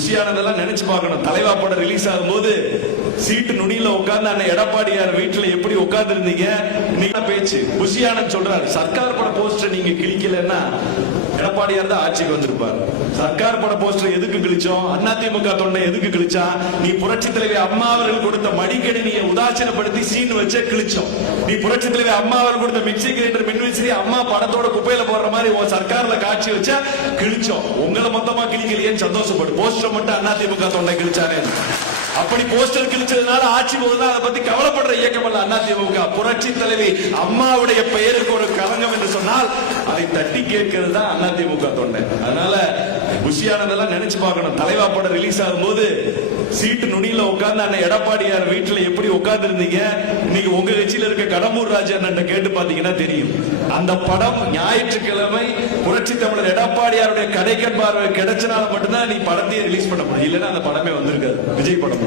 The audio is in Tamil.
புஷியானதெல்லாம் நினைச்சு பார்க்கணும். தலைவா படம் ரிலீஸ் ஆகும்போது சீட்டு நுனியில உட்கார்ந்து அண்ணன் எடப்பாடியார் வீட்டுல எப்படி உட்கார்ந்து இருந்தீங்க நீங்க பேச்சு. புஷியானந்த் சொல்றாரு, சர்க்கார் பட போஸ்டர் நீங்க கிழிக்கலன்னா எடப்பாடியார் தான் ஆட்சிக்கு வந்திருப்பார். சர்க்கார் பட போஸ்டர் எதுக்கு கிழிச்சோம்? அதிமுக தொண்டை எதுக்கு கிழிச்சா? நீ புரட்சி தலைவி அம்மா அவர்கள் கொடுத்த மடிக்கணினியை உதாசீனப்படுத்தி சீன் வச்ச கிழிச்சோம். நீ புரட்சி தலைவி அம்மா அவர்கள் கொடுத்த மிக்சி கிரைண்டர் மின்விசிறி அம்மா படத்தோட குப்பையில போடுற மாதிரி உன் சர்க்கார்ல காட்சி வச்சா கிழிச்சோம். உங்களை மொத்தமா கிழிக்கலையேன்னு சந்தோஷப்படு. போஸ்டர் மட்டும் அதிமுக தொண்டை கிழிச்சானே. அப்படி போஸ்டர் கிழிச்சதுனால ஆட்சி போகுது, அதை பத்தி கவலைப்படுற இயக்கம் அல்ல அதிமுக. புரட்சி தலைவி அம்மாவுடைய பெயருக்கு ஒரு களங்கம் என்று சொன்னால் அதை தட்டி கேட்கிறது தான் அதிமுக தொண்டை. அதனால புஷியானதெல்லாம் நினைச்சு பார்க்கணும். தலைவா படம் ரிலீஸ் ஆகும்போது சீட்டு நுனியில உட்கார்ந்து அண்ணன் எடப்பாடியார் வீட்டுல எப்படி உட்கார்ந்து இருந்தீங்க இன்னைக்கு உங்க கட்சியில இருக்க கடம்பூர் ராஜா அண்ணன் கேட்டு பாத்தீங்கன்னா தெரியும். அந்த படம் ஞாயிற்றுக்கிழமை புரட்சி தமிழர் எடப்பாடியாருடைய கடைக்கண் பார்வை கிடைச்சனால மட்டும்தான் நீ படத்தையே ரிலீஸ் பண்ண முடியும். இல்லைன்னா அந்த படமே வந்திருக்காது. விஜய் படம்